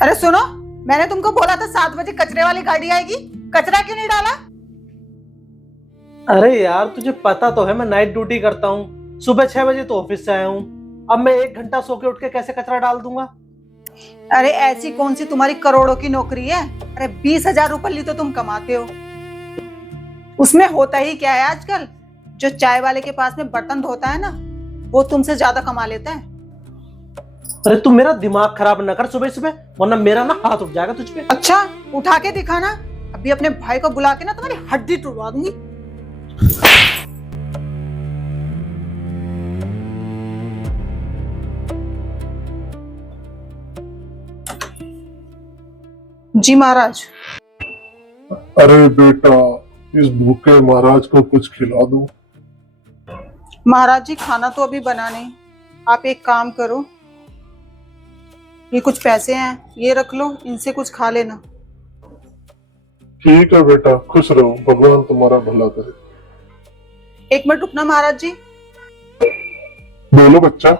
अरे सुनो, मैंने तुमको बोला था 7 बजे कचरे वाली गाड़ी आएगी, कचरा क्यों नहीं डाला? अरे यार तुझे पता तो है मैं नाइट ड्यूटी करता हूँ। सुबह 6 बजे तो ऑफिस से आया हूँ। अब मैं 1 घंटा सो के उठ के कैसे कचरा डाल दूंगा? अरे ऐसी कौन सी तुम्हारी करोड़ों की नौकरी है? अरे 20,000 रुपये तो तुम कमाते हो। उसमें होता ही क्या है आजकल, जो चाय वाले के पास में बर्तन धोता है ना, वो तुमसे ज्यादा कमा लेता है। अरे तू मेरा दिमाग खराब ना कर सुबह सुबह, वरना मेरा ना हाथ उठ जाएगा तुझ पे। अच्छा, उठा के दिखाना। अभी अपने भाई को बुला के ना तुम्हारी हड्डी टूटवा दूंगी। जी महाराज। अरे बेटा, इस भूखे महाराज को कुछ खिला दो। महाराज जी खाना तो अभी बना नहीं, आप एक काम करो, ये कुछ पैसे हैं, ये रख लो, इनसे कुछ खा लेना। ठीक है बेटा, खुश रहो, भगवान तुम्हारा भला करे। 1 मिनट रुकना महाराज जी। बोलो बच्चा।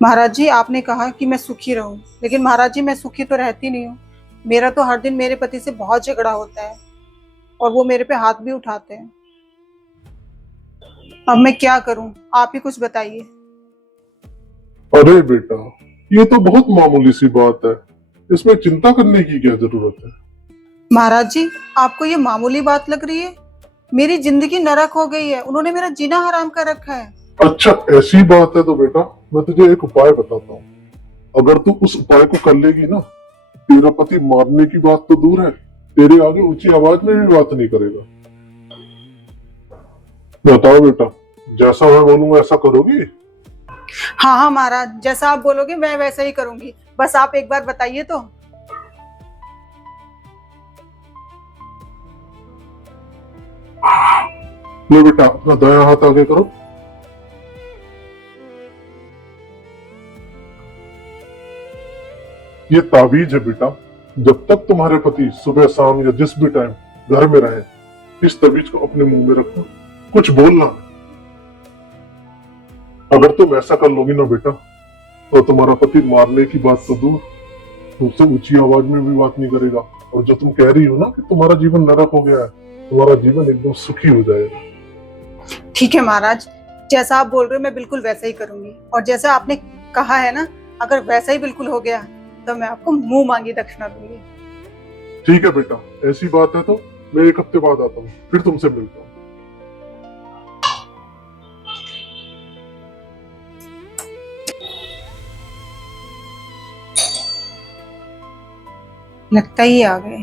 महाराज जी आपने कहा कि मैं सुखी रहूं, लेकिन महाराज जी मैं सुखी तो रहती नहीं हूँ। मेरा तो हर दिन मेरे पति से बहुत झगड़ा होता है और वो मेरे पे हाथ भी उठाते हैं। अब मैं क्या करूं, आप ही कुछ बताइए। अरे बेटा, ये तो बहुत मामूली सी बात है, इसमें चिंता करने की क्या जरूरत है। महाराज जी आपको ये मामूली बात लग रही है? मेरी जिंदगी नरक हो गई है, उन्होंने मेरा जीना हराम कर रखा है। अच्छा ऐसी बात है तो बेटा, मैं तुझे एक उपाय बताता हूँ। अगर तू उस उपाय को कर लेगी ना, तेरा पति मारने की बात तो दूर है, तेरे आगे ऊंची आवाज में भी बात नहीं करेगा। बताओ बेटा, जैसा मैं बोलूंगा ऐसा करोगी? हाँ हाँ महाराज, जैसा आप बोलोगे मैं वैसा ही करूंगी, बस आप एक बार बताइए तो। लो बेटा, अपना दायां हाथ आगे करो। ये ताबीज है बेटा, जब तक तुम्हारे पति सुबह शाम या जिस भी टाइम घर में रहे, इस ताबीज को अपने मुंह में रखो, कुछ बोलना नहीं। अगर तुम ऐसा कर लोगी ना बेटा, तो तुम्हारा पति मारने की बात तो दूर, तुमसे ऊंची आवाज में भी बात नहीं करेगा। और जो तुम कह रही हो ना कि तुम्हारा जीवन नरक हो गया है, तुम्हारा जीवन एकदम सुखी हो जाएगा। ठीक है महाराज, जैसा आप बोल रहे हो मैं बिल्कुल वैसा ही करूंगी, और जैसा आपने कहा है ना, अगर वैसा ही बिल्कुल हो गया तो मैं आपको मुंह मांगी दक्षिणा दूंगी। ठीक है बेटा, ऐसी बात है तो मैं 1 हफ्ते बाद आता हूँ, फिर तुमसे मिलता हूँ। लगता ही आ गए।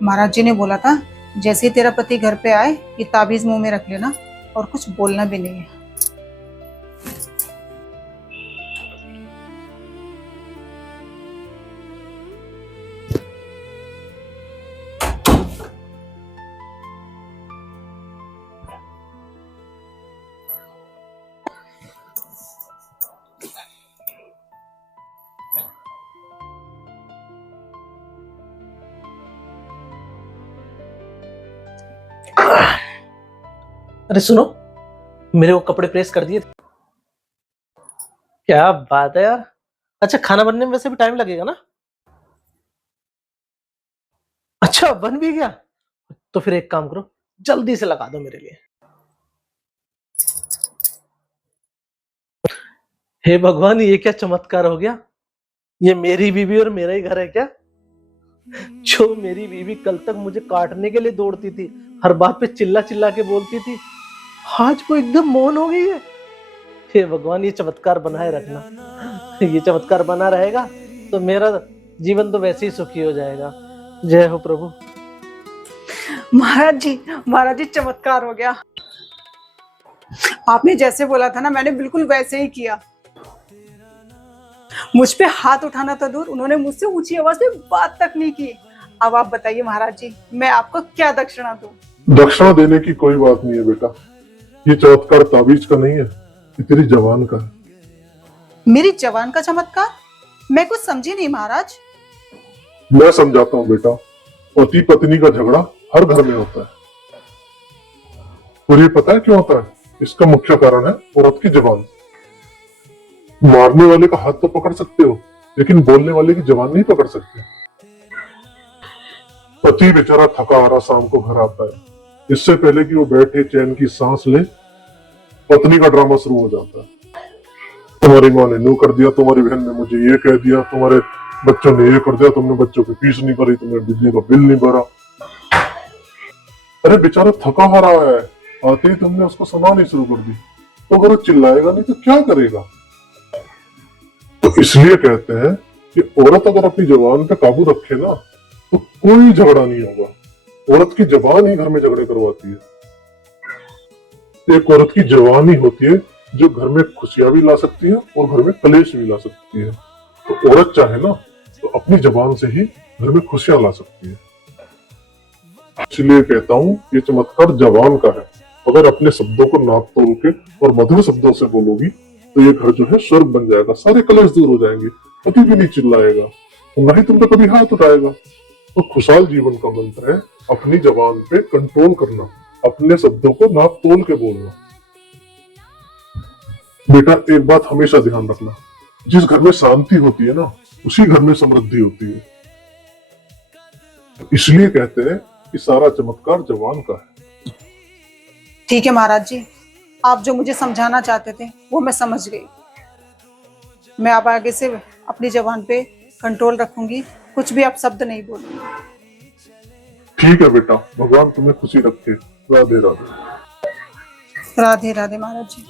महाराज जी ने बोला था जैसे ही तेरा पति घर पे आए ये ताबीज मुंह में रख लेना और कुछ बोलना भी नहीं है। अरे सुनो, मेरे वो कपड़े प्रेस कर दिए थे। क्या बात है यार। अच्छा खाना बनने में वैसे भी टाइम लगेगा ना? अच्छा बन भी गया, तो फिर एक काम करो, जल्दी से लगा दो मेरे लिए। हे भगवान, ये क्या चमत्कार हो गया। ये मेरी बीवी और मेरा ही घर है क्या? जो मेरी बीवी कल तक मुझे काटने के लिए दौड़ती थी, हर बात पे चिल्ला चिल्ला के बोलती थी, आज वो एकदम मौन हो गई है। हे भगवान, ये चमत्कार बनाए रखना। ये चमत्कार बना रहेगा तो मेरा जीवन तो वैसे ही सुखी हो जाएगा। जय हो प्रभु। महाराज जी चमत्कार हो गया। आपने जैसे बोला था ना, मैंने बिल्कुल वैसे ही किया। मुझ पे हाथ उठाना तो दूर, उन्होंने मुझसे ऊंची आवाज में बात तक नहीं की। अब आप बताइए महाराज जी, मैं आपको क्या दक्षिणा दूं? दक्षिणा देने की कोई बात नहीं है बेटा, ये चमत्कार ताबीज का नहीं है, ये तेरी जवान का है। मेरी जवान का चमत्कार? मैं कुछ समझी नहीं महाराज। मैं समझाता हूँ बेटा, पति पत्नी का झगड़ा हर घर में होता है, और ये पता है क्यों होता है? इसका मुख्य कारण है औरत की जबान। मारने वाले का हाथ तो पकड़ सकते हो, लेकिन बोलने वाले की जबान नहीं पकड़ सकते। पति बेचारा थका हारा शाम को घर आता है, इससे पहले कि वो बैठे चैन की सांस ले, पत्नी का ड्रामा शुरू हो जाता है। तुम्हारी माँ ने नो कर दिया, तुम्हारी बहन ने मुझे ये कह दिया, तुम्हारे बच्चों ने ये कर दिया, तुमने बच्चों की फीस नहीं भरी, तुमने बिजली का बिल नहीं भरा। अरे बेचारा थका हारा है, आते ही तुमने उसको सुनानी शुरू कर दी, तो अगर वो चिल्लाएगा नहीं तो क्या करेगा? तो इसलिए कहते हैं कि औरत अगर अपनी जबान पे काबू रखे ना तो कोई झगड़ा नहीं होगा। औरत की जबान ही घर में झगड़े करवाती है। एक औरत की जबान ही होती है जो घर में खुशियां भी ला सकती है और घर में कलेश भी ला सकती है। तो औरत चाहे ना तो अपनी जबान से ही घर में खुशियां ला सकती है। इसलिए कहता हूँ ये चमत्कार जबान का है। अगर अपने शब्दों को नाप तोल के और मधुर शब्दों से बोलोगी तो ये घर जो है स्वर्ग बन जाएगा, सारे कलेश दूर हो जाएंगे, पति भी नहीं चिल्लाएगा और ना ही तुम पे कभी हाथ उठाएगा। तो खुशहाल जीवन का मंत्र है अपनी जबान पे कंट्रोल करना, अपने शब्दों को नाप तोल के बोलना। बेटा एक बात हमेशा ध्यान रखना, जिस घर में शांति होती है ना उसी घर में समृद्धि होती है। इसलिए कहते हैं कि सारा चमत्कार जबान का है। ठीक है महाराज जी, आप जो मुझे समझाना चाहते थे वो मैं समझ गई। मैं अब आगे से अपनी जबान पे कंट्रोल रखूंगी, कुछ भी आप शब्द नहीं बोलूंगी। ठीक है बेटा, भगवान तुम्हें खुशी रखे। राधे राधे। राधे राधे महाराज जी।